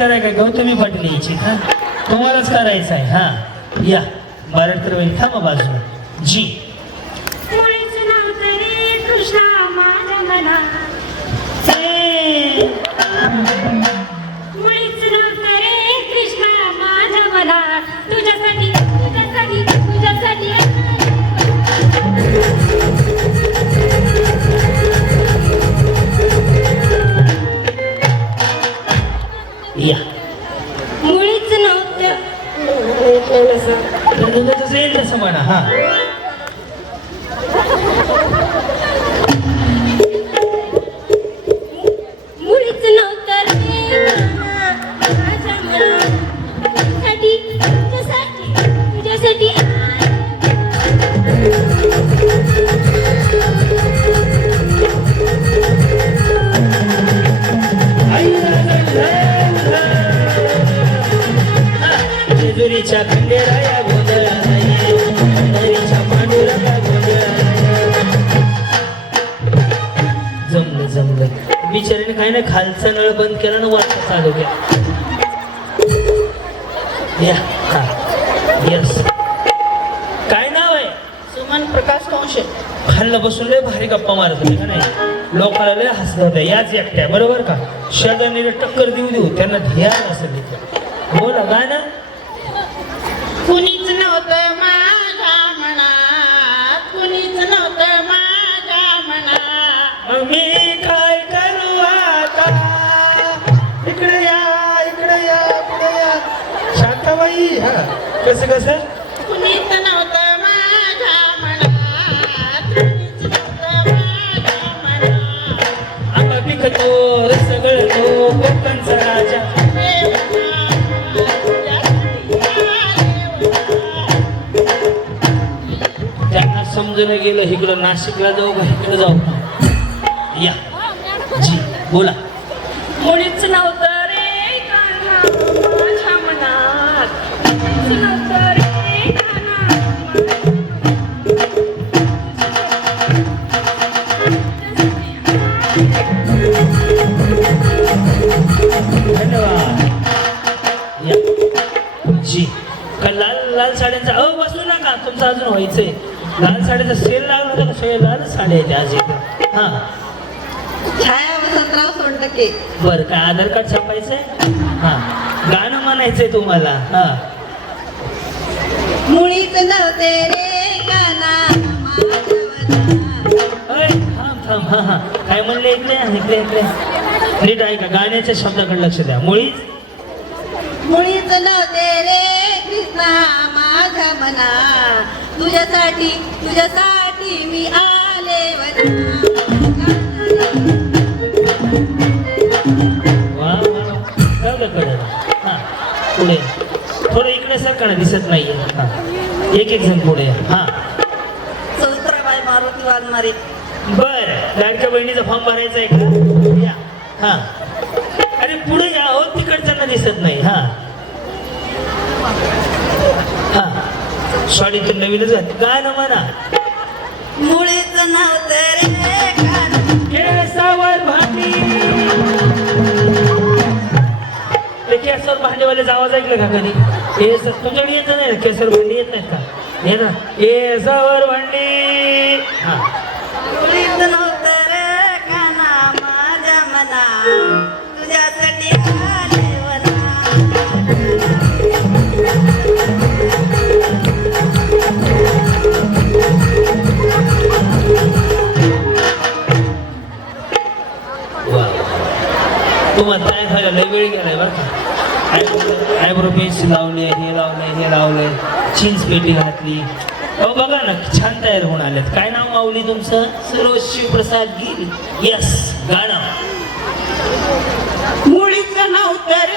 Dance कराय काय गौतमी पाटील यायची हा? तुम्हालाच करायचं आहे हा? या. बारड तर होईल थांबा बाजूला. जी. कृष्णा या मुळीच नव्हतं तसं म्हणा हा खालचा नळ बंद केला ना वरचा चालू केला. या हा. यस काय नाव आहे? सुमन प्रकाश कौशे खाल्लं बसून लय भारी गप्पा मारत होते का नाही? लोकांना लय हसत होत्या याच एकट्या बरोबर का? शब्दाने टक्कर देऊ देऊ त्यांना ध्यान असेल इथं बोला गाणं कुणीच नव्हतं माझ्या मनात. कुणीच नव्हतं माझ्या मग मी शांताबाई हा. कसं कसं? कुणीच नव्हतं माझ्या मनात कुणीच नव्हतं माझ्या मनात आंबा पिकतो रस गळतो कोकणचा राजा. त्यांना समजून गेलं इकडं नाशिकला जाऊ का इकडं जाऊ या. जी बोला. नका तुमचं अजून व्हायचंय. लाल साड्याचा सेल लागला होता का? सेल लाल साड्या आहेत आज इथं? हां. छाया वसंतराव सोनटके. बरं काय आधार कार्ड छापायचंय? हां. गाणं म्हणायचंय तुम्हाला. हां. मुळीच नव्हते रे काना अय, थांब थांब. हां हां. काय म्हणले इकडे? इकडे इकडे. नीट ऐका गाण्याच्या शब्दाकडे लक्ष द्या. मुळीच? मुळीच नव्हते रे कृष्णा माझ्या मना तुझ्यासाठी तुझ्यासाठी मी आले हां पुढे. थोडं इकडे सरकार दिसत नाहीये. एक एक जण पुढे. हां. सौत्राबाई मारुती वाघमारे. बर. लाडक्या बहिणीचा फॉर्म भरायचा आहे का? हां. अरे पुढे या. हो तिकडच्यांना दिसत नाही. हां. हां साडीतून नवीनच घातली. काय ना म्हणा. मुळीच नव्हते केसावर भांडी. ते केसर भांडेवाल्याचा आवाज ऐकला का कधी? केस तुमच्याकडे येत नाही केसर भांडी येत नाहीत का? ये ना? केसावर भांडी. हा. मुळीच नव्हतं रे काना माझ्या मना तुम्हाला म्हणताय व्हायला लय वेळ गेलाय बरं का. आयब्रो पेन्सिल लावले हे लावले हे लावले चिंच पेटी घातली. अहो बघा ना छान तयार होऊन आल्यात काय नाव माऊली तुमचं? सरोज शिवप्रसाद गिरी यस गाणं. मुळीचं नाव तर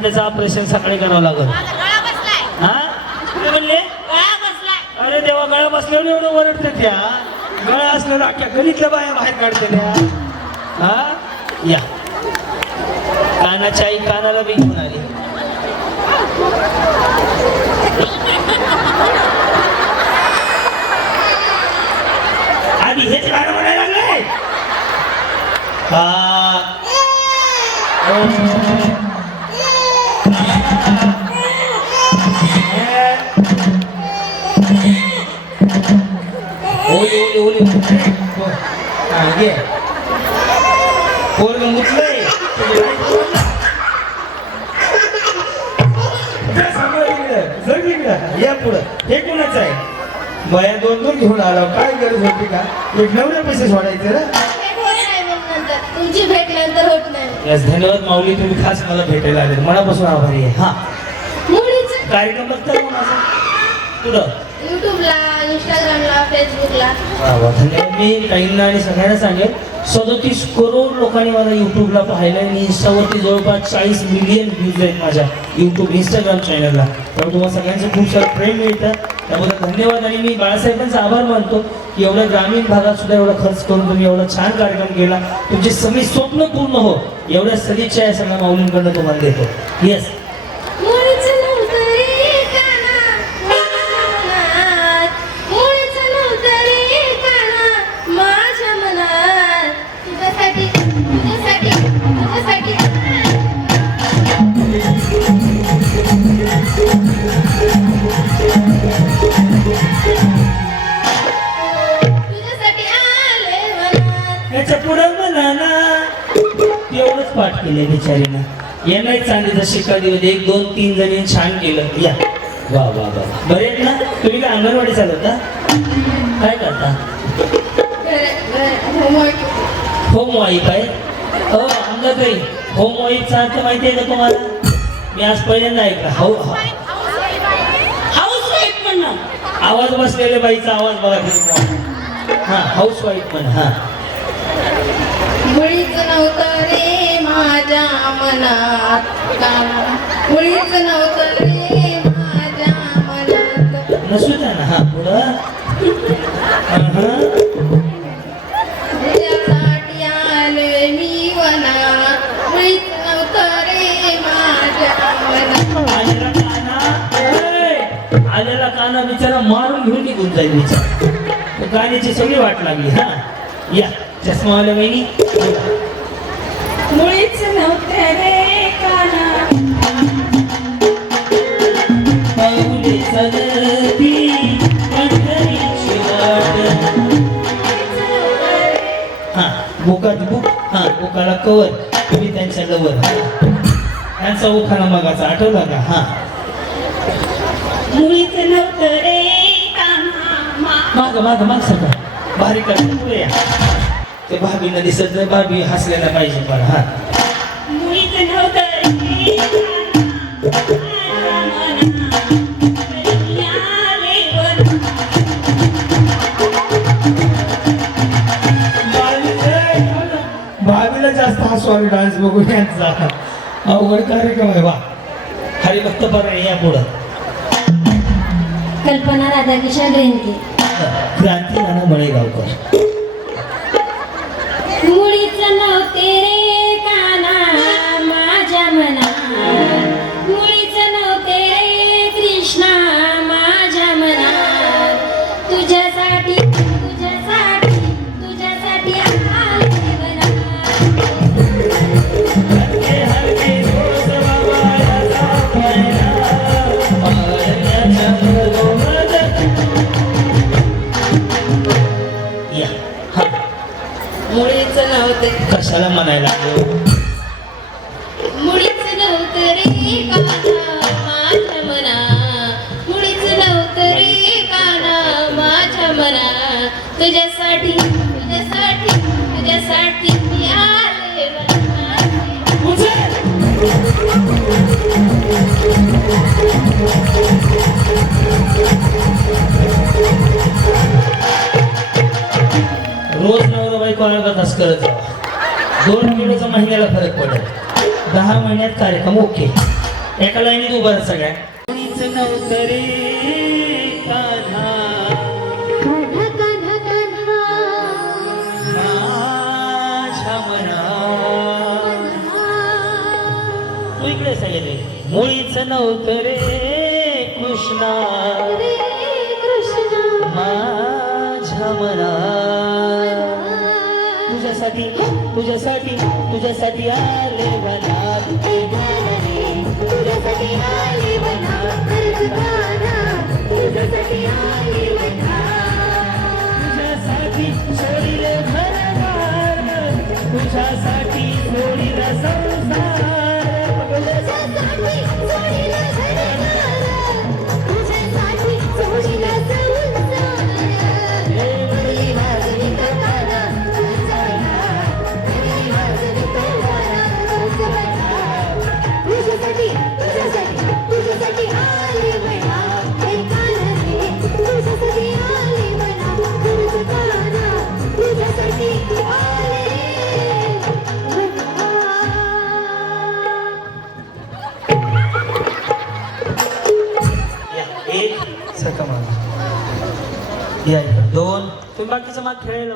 छातीचं ऑपरेशन सकाळी करावं लागल. हा? काय म्हणले? अरे देवा गळा बसल्यावर एवढं ओरडते त्या. गळा असल्यावर अख्ख्या गणितल्या बाया बाहेर काढते त्या. हा? या. कानाच्या आई कानाला बी घेऊन आली. घे पोरग मुचलंय या पुढं. हे कोणाचं आहे? दोन दोन घेऊन आला. काय गरज होती का? एक नवऱ्या पैसे सोडायचे ना? तुमची भेटल्यानंतर होत नाही. यास धन्यवाद माऊली. तुम्ही खास मला भेटायला आले. मनापासून आभारी आहे. हा. मुलीच कार्यक्रम बघता माझा पुढं. युट्यूबला इंस्टाग्रामला फेसबुकला धन्यवाद. मी काहींना आणि सगळ्यांना सांगेल सदोतीस करोड लोकांनी मला युट्यूबला पाहिलं आणि इन्स्टावरती जवळपास चाळीस मिलियन व्ह्यूज आहेत माझ्या युट्यूब इंस्टाग्राम चॅनलला त्यामुळे तुम्हाला सगळ्यांचं खूप सारं प्रेम मिळतं. त्याबद्दल धन्यवाद. आणि मी बाळासाहेबांचा आभार मानतो की एवढ्या ग्रामीण भागात सुद्धा एवढा खर्च करून तुम्ही एवढा छान कार्यक्रम केला. तुमचे सगळी स्वप्न पूर्ण हो. एवढ्या सदिच्छा या सगळ्या माऊलींकडनं तुम्हाला देतो. येस केले पाठ केलंय बिचारीनं यांनाही जशी कधी होते. एक दोन तीन जणी छान केलं या. वा वा वा. बरे आहेत ना? तुम्ही काय अंगणवाडी चालवता? काय करता? होम वाईफ आहे. हो अंगाताई होम वाईफचा अर्थ माहिती आहे का तुम्हाला? मी आज पहिल्यांदा ऐकला. हो हा. हाऊस वाईफ म्हणणं आवाज बसलेल्या बाईचा आवाज बघा हा हाऊस वाईफ पण हा मुळीच नव्हतं माझ्या मनात मुळीच नव्हतं रे माझ्या मनात. नसू द्या ना हा पुढं. तुझ्यासाठी मी वना मुळीच नव्हतं रे माझ्या मनात. आलेला काना. ओय! आलेला काना बिचारा मारून घेऊन निघून जाईल बिचारा. गाण्याची सगळी वाट लागली हा. या चष्मा आल्या बहिणी मुळीच नव्हते रे काना. पाऊले चलती पंढरीची वाट. हा बुकात बुक हा बुकाला कवर तुम्ही त्यांच्या लवर त्यांचा उखाणा मगाचा आठवला का? हा. मुळीच नव्हतं रे काना. माग माग माग सगळं करते पुढे या. ते भाभीनं दिसत नाही भाभी हसलेला पाहिजे पण हा. भाभीला जास्त हसवावी डान्स बघून यांचा अवघड कार्यक्रम आहे वा. हरिभक्त परायण या पुढं. कल्पना राधाकिशन रेंके क्रांती नाना मळेगावकर नव्हते रे काना माझ्या मनात मुळीच नव्हते रे कृष्णा माझ्या मनात तुझ्यासाठी माझ्या मना. तुझ्यासाठी तुझ्यासाठी तुझ्यासाठी मी आले. रोज नवरा बायको करत जावा दोन किलोचा महिन्याला फरक पडेल दहा महिन्यात कार्यक्रम ओके. एका लाईनीत उभं सगळ्या. तू इकडे सांगितले मुळीच नव्हतं रे कृष्णा. कृष्णा. माझ्या मना तुझ्यासाठी तुझ्यासाठी तुझ्यासाठी आले मला तुझ्यासाठी आले बना तुझ्यासाठी आले बना एक सका माग खेळायला